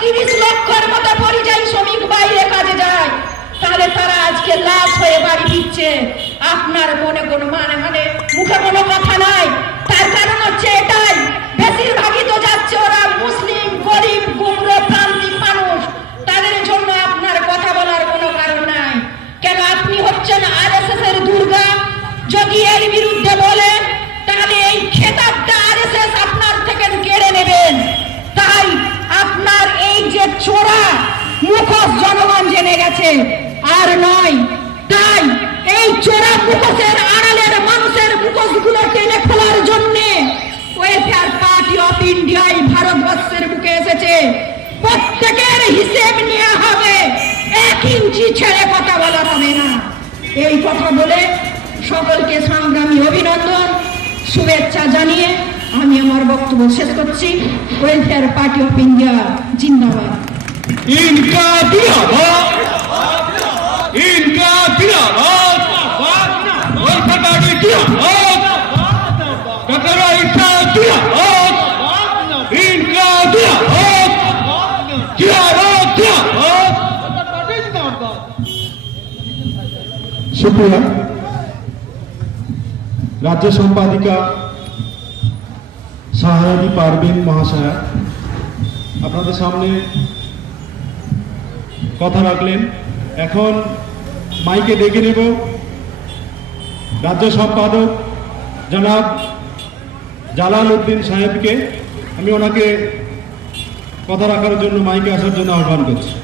30 লক্ষের মতো পরিযায়ী শ্রমিক বাইরে কাজে যায়, তাহলে তারা আজকে লাশ হয়ে বাড়ি ফিরছে। আপনার মনে কোনো মানে মুখে কোনো কথা নাই। তার কারণ হচ্ছে এটাই, বেশিরভাগই তো যাচ্ছে ওরা মুসলিম, গরিব, গুমরা, প্রান্তিক মানুষ। তাদের জন্য আপনার কথা বলার কোনো কারণ নাই। কেন আপনি হচ্ছেন আরএসএস এর দুর্গা? যদি এর বিরুদ্ধে বলেন তাহলে এই খেতাবটা আরএসএস আপনার থেকে কেড়ে নেবেন। তাই আপনার এই যে চোরা মুখোশ জনগণ জেনে গেছে, আর নয়। তাই এই চোরা মুখোশের আড়ালের মানুষের মুখোশগুলো টেনে খোলার জন্য ওয়েলফেয়ার পার্টি অফ ইন্ডিয়ায় ভারতবর্ষের বুকে এসেছে। প্রত্যেকের হিসেব নেওয়া হবে, 1 ইঞ্চি ছেড়ে কথা বলা হবে না। এই কথা বলে সকলকে সংগ্রামী অভিনন্দন, শুভেচ্ছা জানিয়ে আমি আমার বক্তব্য শেষ করছি। ওয়েলফেয়ার পার্টি অফ ইন্ডিয়া জিন্দাবাদ। इनका जिंदाबाद, इनका जिंदाबाद, वेलफेयर पार्टी जिंदाबाद, डॉक्टर ईसा जिंदाबाद, इनका जिंदाबाद, जिंदाबाद, जिंदाबाद। शुक्रिया। राज्य सम्पादिका শাহাদি পারভিন মহাশয়া আপনাদের সামনে কথা রাখলেন। এখন মাইকে ডেকে নেব রাজ্য সম্পাদক জনাব জালাল উদ্দিন সাহেবকে। আমি ওনাকে কথা রাখার জন্য মাইকে আসার জন্য আহ্বান করছি।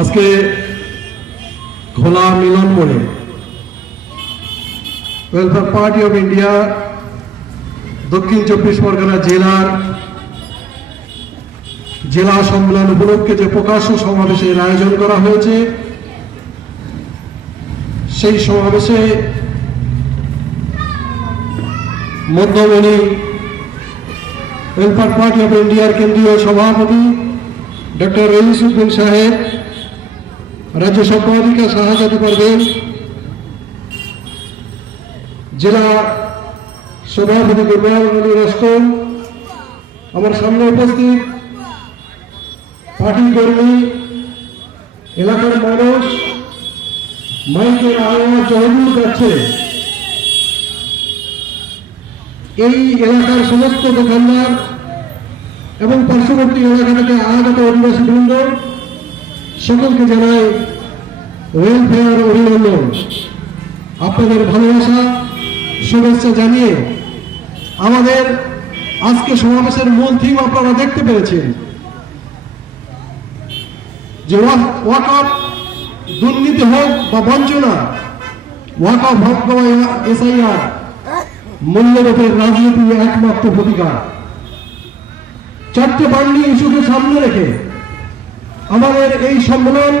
আজকে খোলা মিলন মোড়ে ওয়েলফেয়ার পার্টি অফ ইন্ডিয়া দক্ষিণ 24 পরগনা জেলার জেলা সম্মেলন উপলক্ষে যে প্রকাশ্য সমাবেশের আয়োজন করা হয়েছে, সেই সমাবেশে মধ্যমণি ওয়েলফেয়ার পার্টি অফ ইন্ডিয়ার কেন্দ্রীয় সভাপতি ডক্টর রইস উদ্দিন সাহেব, রাজ্য সম্পাদিকা শাহাদাত পারভীন, জেলা সভাপতি গুরবান আলী রস্তম, আমার সামনে উপস্থিত পার্টি কর্মী, এলাকার মানুষ, মাইকের আওয়াজ জয়দূর যাচ্ছে। এই এলাকার সমস্ত দোকানদার এবং পার্শ্ববর্তী এলাকা থেকে আগত অধিবাসী বৃন্দ সকলকে জানাই ওয়েলফেয়ার অভিনন্দন। আপনাদের ভালোবাসা শুভেচ্ছা জানিয়ে আমাদের আজকে সমাবেশের মূল থিম আপনারা দেখতে পেরেছেন যে ওয়াকফ দুর্নীতি হোক বা বঞ্চনা, ওয়াকফ হোক বা এসআইআর, মূল্যবোধের রাজনীতি একমাত্র প্রতিকার। 4টে বার্নিং ইস্যুকে সামনে রেখে আমাদের এই সম্মেলন